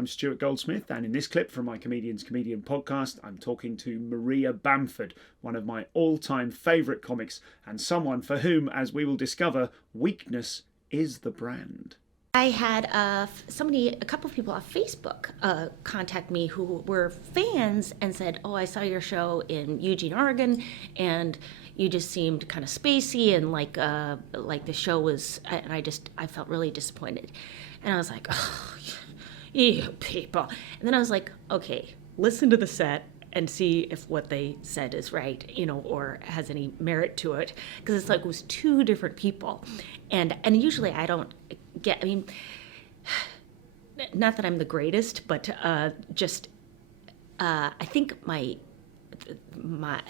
I'm Stuart Goldsmith, and in this clip from my Comedian's Comedian podcast, I'm talking to Maria Bamford, one of my all-time favourite comics, and someone for whom, as we will discover, weakness is the brand. I had a couple of people on Facebook contact me who were fans and said, "Oh, I saw your show in Eugene, Oregon, and you just seemed kind of spacey and like the show was," and I felt really disappointed, and I was like, "Oh, you people," and then I was like, "Okay, listen to the set and see if what they said is right, or has any merit to it," because it's like it was two different people, and usually I don't get. I mean, not that I'm the greatest, but I think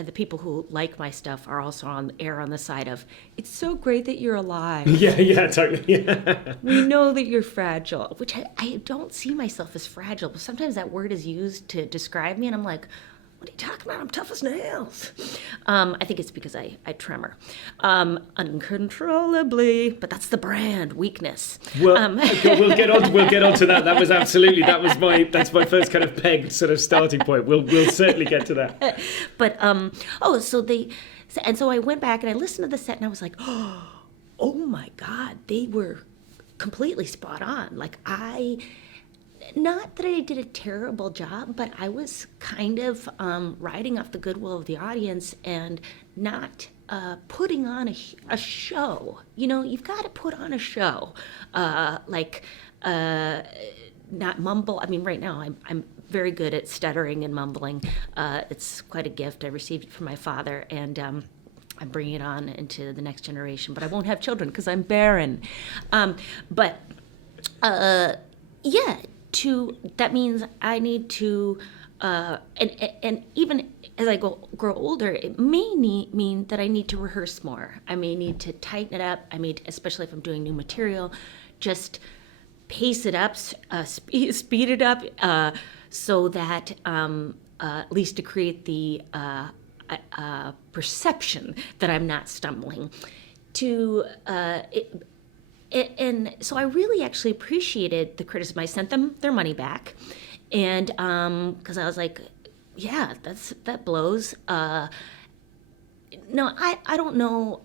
the people who like my stuff are also on the side of, "It's so great that you're alive." Yeah, totally. Yeah. We know that you're fragile, which I don't see myself as fragile, but sometimes that word is used to describe me, and I'm like, "What are you talking about? I'm tough as nails." I think it's because I tremor uncontrollably, but that's the brand, weakness. Well, we'll get on to that. That's my first kind of pegged sort of starting point. We'll certainly get to that. But so I went back and I listened to the set and I was like, oh my God, they were completely spot on. Like not that I did a terrible job, but I was kind of riding off the goodwill of the audience and not putting on a show. You've got to put on a show, not mumble. I mean, right now I'm very good at stuttering and mumbling. It's quite a gift. I received it from my father, and I'm bringing it on into the next generation. But I won't have children because I'm barren. That means I need to, and even as I grow older, it may mean that I need to rehearse more. I may need to tighten it up. Especially if I'm doing new material, just pace it up, speed it up, so that at least to create the perception that I'm not stumbling. And so I really actually appreciated the criticism. I sent them their money back, and because I was like, yeah, that blows. No, I don't know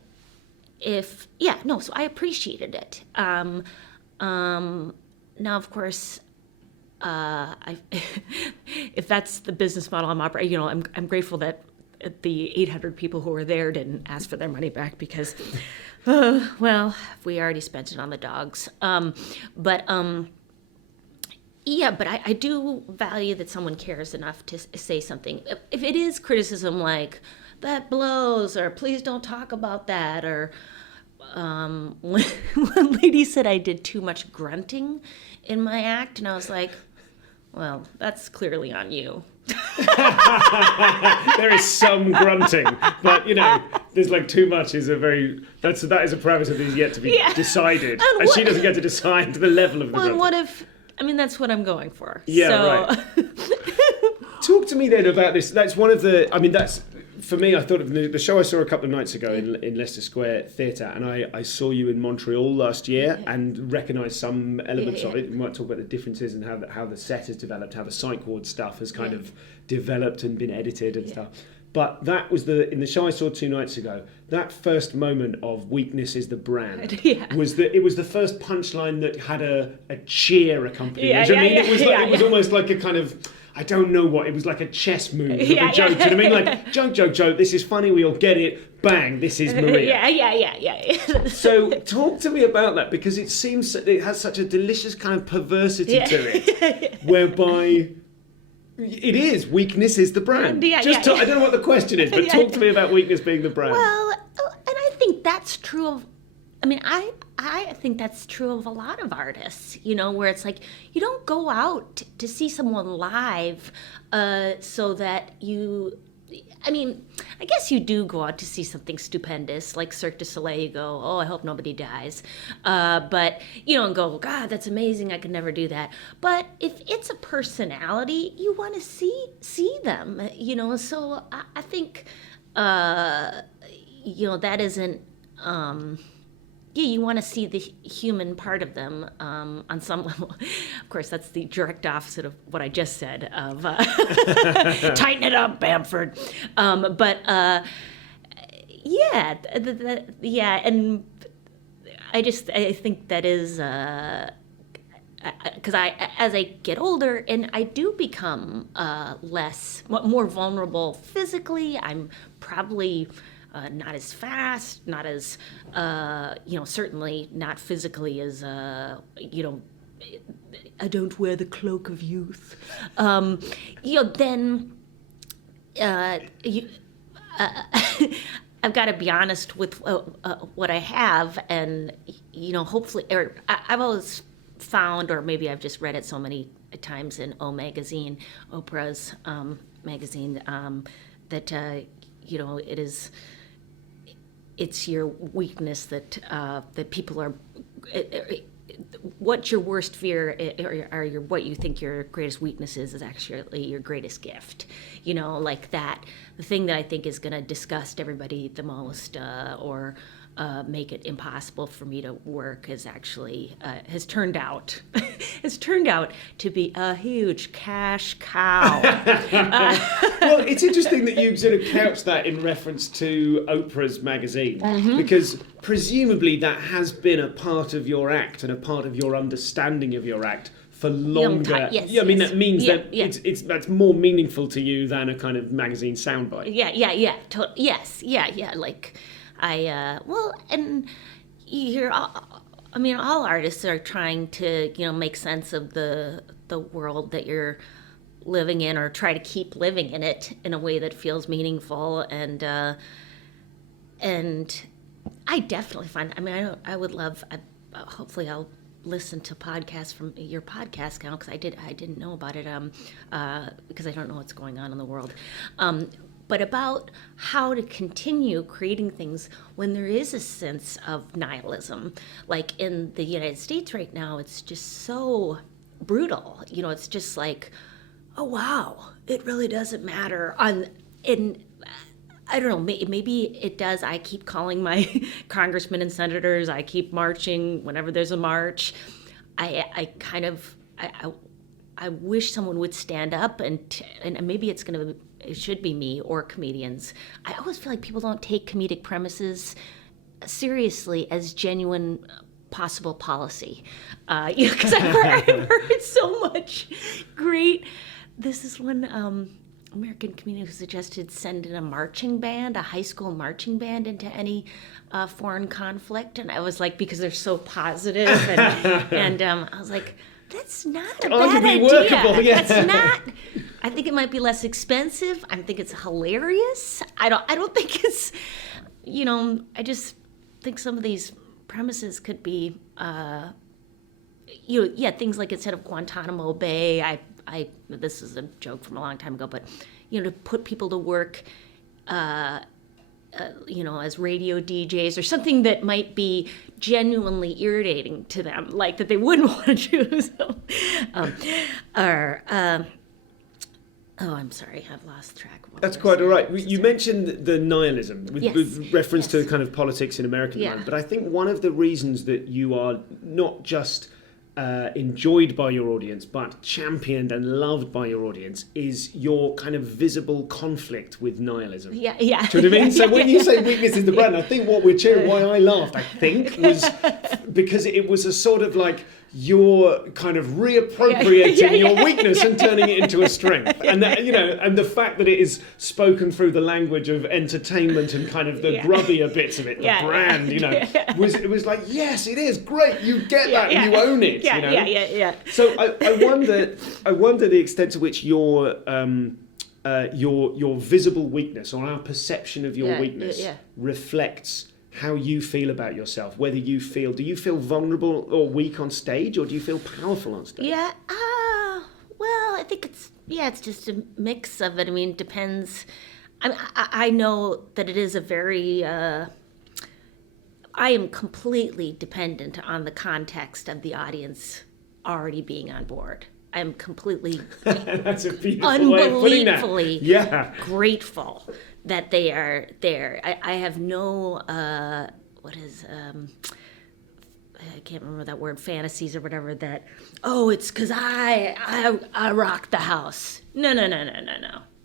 if so I appreciated it. Now, of course, if that's the business model I'm operating, I'm grateful that the 800 people who were there didn't ask for their money back because. Well, we already spent it on the dogs. But I do value that someone cares enough to say something. If it is criticism like, "That blows," or "Please don't talk about that," or one lady said I did too much grunting in my act, and I was like, well, that's clearly on you. There is some grunting, but there's like too much that is a parameter that is yet to be decided, and she doesn't get to decide the level of the grunting. That's what I'm going for. Yeah, so. Right. Talk to me then about this. That's one of the. That's for me. I thought of the show I saw a couple of nights ago in Leicester Square Theatre, and I saw you in Montreal last year and recognised some elements of it. We might talk about the differences and how the set has developed, how the psych ward stuff has kind of developed and been edited and stuff. But that was in the show I saw 2 nights ago. That first moment of "Weakness is the brand" was it was the first punchline that had a cheer accompanying it. It was almost like a kind of. I don't know what, it was like a chess move of a joke, do you know what I mean? Like, joke, this is funny, we all get it, bang, this is Maria. Yeah. So talk to me about that, because it seems it has such a delicious kind of perversity to it, whereby it is, weakness is the brand. I don't know what the question is, but talk to me about weakness being the brand. Well, and I think that's true of, I think that's true of a lot of artists, where it's like you don't go out to see someone live so that you, I guess you do go out to see something stupendous like Cirque du Soleil. You go, "Oh, I hope nobody dies." But you don't go, "God, that's amazing. I could never do that." But if it's a personality, you want to see them, So I think, that isn't. you want to see the human part of them on some level. Of course, that's the direct opposite of what I just said of tighten it up, Bamford. And I think that is because as I get older and I do become more vulnerable physically, I'm probably not as fast, not as certainly not physically as I don't wear the cloak of youth. Then I've got to be honest with what I have, and hopefully, or I've always found, or maybe I've just read it so many times in magazine, Oprah's magazine, that it's your weakness that people are. What's your worst fear, or what you think your greatest weakness is actually your greatest gift. Like that, the thing that I think is going to disgust everybody the most, or make it impossible for me to work, is actually has turned out to be a huge cash cow. Well, it's interesting that you sort of couch that in reference to Oprah's magazine, because presumably that has been a part of your act and a part of your understanding of your act for longer. Yes, I mean, yes. that means it's that's more meaningful to you than a kind of magazine soundbite. Yes. Like and you hear, all artists are trying to, make sense of the world that you're living in, or try to keep living in it in a way that feels meaningful. And I definitely find, I would love, hopefully I'll listen to podcasts from your podcast now, because I didn't know about it, because I don't know what's going on in the world. But about how to continue creating things when there is a sense of nihilism. Like in the United States right now, it's just so brutal. It's just like, oh wow, it really doesn't matter. I don't know, maybe it does. I keep calling my congressmen and senators. I keep marching whenever there's a march. I wish someone would stand up, and maybe it should be me or comedians. I always feel like people don't take comedic premises seriously as genuine possible policy. Because I've heard so much great. This is one American comedian who suggested sending a high school marching band into any foreign conflict. And I was like, because they're so positive, and I was like, that's not a bad idea. Workable, yeah. That's not. I think it might be less expensive. I think it's hilarious. I don't think it's. I just think some of these premises could be. Things like instead of Guantanamo Bay, this is a joke from a long time ago, but to put people to work. As radio DJs, or something that might be genuinely irritating to them, like that they wouldn't want to do. So, I'm sorry, I've lost track of what That's quite all right. You mentioned the nihilism with reference to kind of politics in America, but I think one of the reasons that you are not just enjoyed by your audience, but championed and loved by your audience, is your kind of visible conflict with nihilism. Yeah. Do you know what I mean? So when you say weakness is the brand, I think what we're cheering, why I laughed, I think, was because it was a sort of like you're kind of reappropriating your weakness and turning it into a strength. And that, and the fact that it is spoken through the language of entertainment and kind of the grubbier bits of it, the brand, it was like, yes, it is great. You get that and you own it. Yeah. So I wonder the extent to which your visible weakness, or our perception of your weakness reflects how you feel about yourself, do you feel vulnerable or weak on stage, or do you feel powerful on stage? Well, I think it's just a mix of it. It depends. I know that it is a very, I am completely dependent on the context of the audience already being on board. I'm completely That's a beautiful way of putting that. Unbelievably grateful that they are there. I have no can't remember that word, fantasies or whatever, that, oh, it's because I rocked the house. No.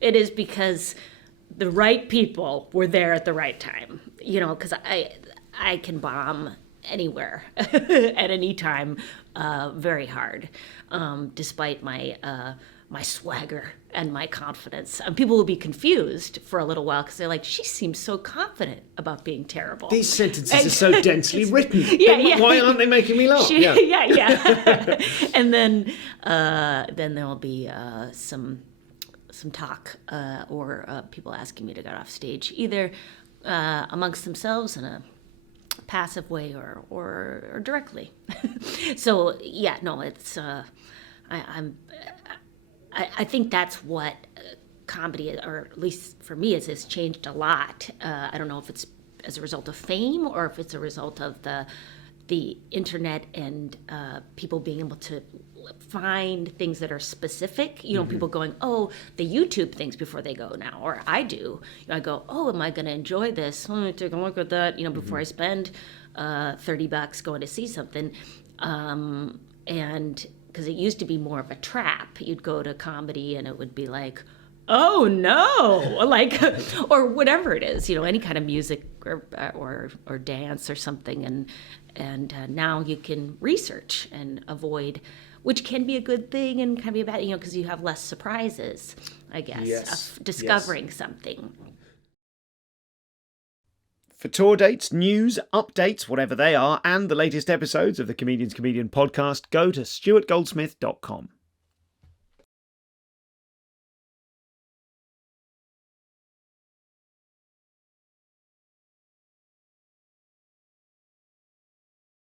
It is because the right people were there at the right time, because I can bomb anywhere at any time very hard, despite my swagger and my confidence. And people will be confused for a little while because they're like, she seems so confident about being terrible. These sentences are so densely written. Yeah. Why aren't they making me laugh? Yeah. And then there'll be some talk or people asking me to get off stage, either amongst themselves in a passive way or directly. So yeah, no, it's I think that's what comedy, or at least for me, has changed a lot. I don't know if it's as a result of fame or if it's a result of the internet and people being able to find things that are specific. People going, oh, the YouTube things before they go now, or I do. I go, oh, am I going to enjoy this? Let me take a look at that. Before I spend $30 going to see something, and because it used to be more of a trap. You'd go to comedy and it would be like, oh no, like, or whatever it is, any kind of music or dance or something, and now you can research and avoid, which can be a good thing and can be a bad, because you have less surprises, I guess, of discovering something. For tour dates, news, updates, whatever they are, and the latest episodes of the Comedian's Comedian podcast, go to stuartgoldsmith.com.